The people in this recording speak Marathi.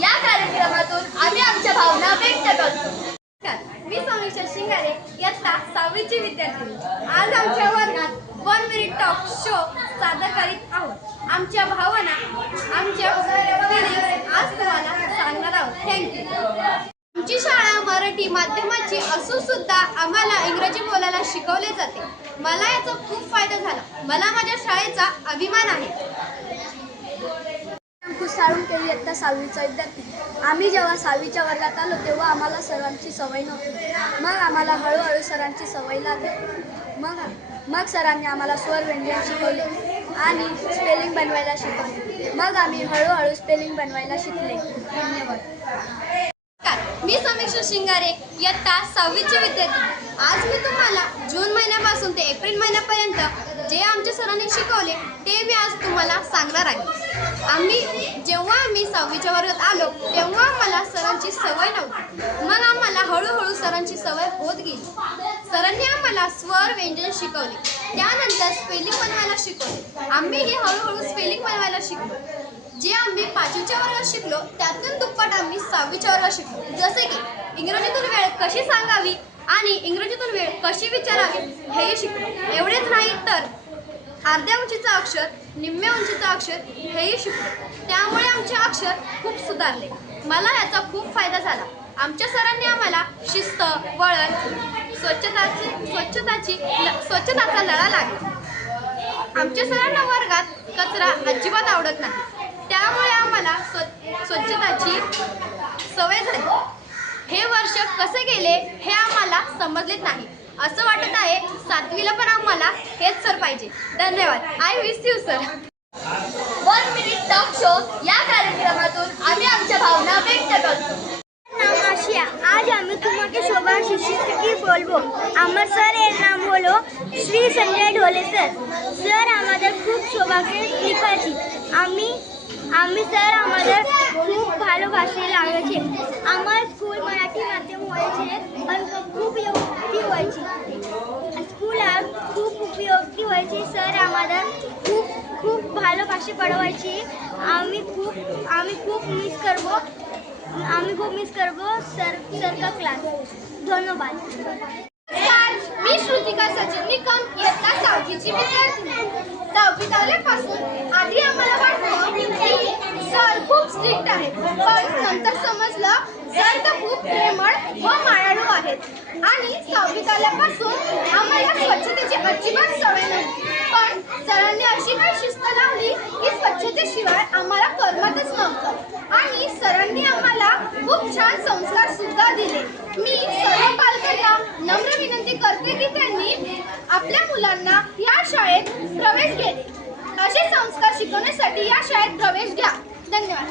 या कार्यक्रमातून आम्ही आमच्या भावना व्यक्त करतो। मी समीक्षा शिंगारे इयत्ता 6वीची विद्यार्थिनी। आज आमच्या वर्गात 1 मिनिट टॉक शो सादर करीत आहोत। आमच्या भावना, आमच्या फिलिंग्स आज तुम्हाला सांगणार आहोत। थँक्यू। आमची शाळा मराठी माध्यमाची असून सुद्धा आम्हाला इंग्रजी बोलायला शिकवले जाते। मला याचा खूप फायदा झाला। मला माझ्या शाळेचा अभिमान आहे। साळुंके इयत्ता 6वीचा विद्यार्थी। आम्ही जेव्हा 6वीच्या वर्गात आलो तेव्हा आम्हाला सरांची सवय नव्हती। मग आम्हाला हळूहळू सरांची सवय लागली। मग सरांनी आम्हाला स्वर व्यंजन शिकवले आणि स्पेलिंग बनवायला शिकवले। मग आम्ही हळूहळू स्पेलिंग बनवायला शिकले। धन्यवाद। मी समीक्षा शिंगारे इयत्ता 6वीची विद्यार्थी। आज मी तुम्हाला जून महिन्यापासून ते एप्रिल महिन्यापर्यंत जे आमच्या सरांनी शिकवले ते मी आज तुम्हाला सांगणार आहे। जेव्हा आम्ही 6वीच्या वर्गात आलो तेव्हा आम्हाला सरांची सवय नव्हती। मग आम्हाला हळूहळू सरांची सवय होत गेली। सरांनी आम्हाला स्वर व्यंजन शिकवले, त्यानंतर स्पेलिंग बनवायला शिकवले। आम्ही हे हळूहळू स्पेलिंग बनवायला शिकलो। जे आम्ही 5वीच्या वर्गात शिकलो त्यातून दुप्पट आम्ही 6वीच्या वर्गात शिकलो। जसे की इंग्रजीतून वेळ कशी सांगावी आणि इंग्रजीतून वेळ कशी विचारावी हेही शिकलो। एवढेच नाही तर अर्ध्या उंचीचा अक्षर, निम्म्या उंचीचा अक्षर हेही शिकलो। त्यामुळे आमचे अक्षर खूप सुधारले। मला याचा खूप फायदा झाला। आमच्या सरांनी आम्हाला शिस्त, वळण, स्वच्छताचा लळा लागला। आमच्या सरांना वर्गात कचरा अजिबात आवडत नाही, त्यामुळे आम्हाला स्वच्छताची सवय झाली। हे वर्ष कसे गेले हे आम्हाला समजलेच नाही। असं वाटत आहे 7वीला पण आम्हाला हेच सर पाहिजे। धन्यवाद। I wish you sir. 1 minute talk show या कार्यक्रमातून आम्ही आमच्या भावना व्यक्त करतो। नमस्कार। आज আমি তোমাকে সবার শিক্ষিত কি বলবো। আমার স্যারের নাম হলো শ্রী সঞ্জয় ঢোলে স্যার। স্যার আমাদের খুব সৌভাগ্যের শিক্ষার্থী। আমি স্যার আমাদের খুব ভালোবাসে লাগছে। আমার স্কুল মারাঠি মাধ্যম হয়েছে আর খুব উপযোগী হয়েছে। স্কুল আর খুব উপযোগী হয়েছে। স্যার আমাদের খুব খুব ভালোবাসে পড়াইছে। আমি খুব মিস করব सर का क्लास। धन्यवाद। मी श्रुतिका सचिन निकम इयत्ता 6वीची विद्यार्थिनी। 6वीत आल्यापासून आधी आम्हाला वाटलं की सर खूप स्ट्रिक्ट आहेत, पण नंतर समजलं सर तर खूप प्रेमळ व मायाळू आहेत। आणि 6वीत आल्यापासून आम्हाला स्वच्छतेची अजिबात सवय नव्हती, पण सरांनी अशी काही शिस्त लावली की स्वच्छतेशिवाय आम्हाला करमतच नव्हतं। आणि सरांनी आम्हाला खूप छान संस्कार सुद्धा दिले। मी सर्व पालकांना नम्र विनंती करते की त्यांनी आपल्या मुलांना या शाळेत प्रवेश घेणे, असे संस्कार शिकवण्यासाठी या शाळेत प्रवेश घ्या। धन्यवाद।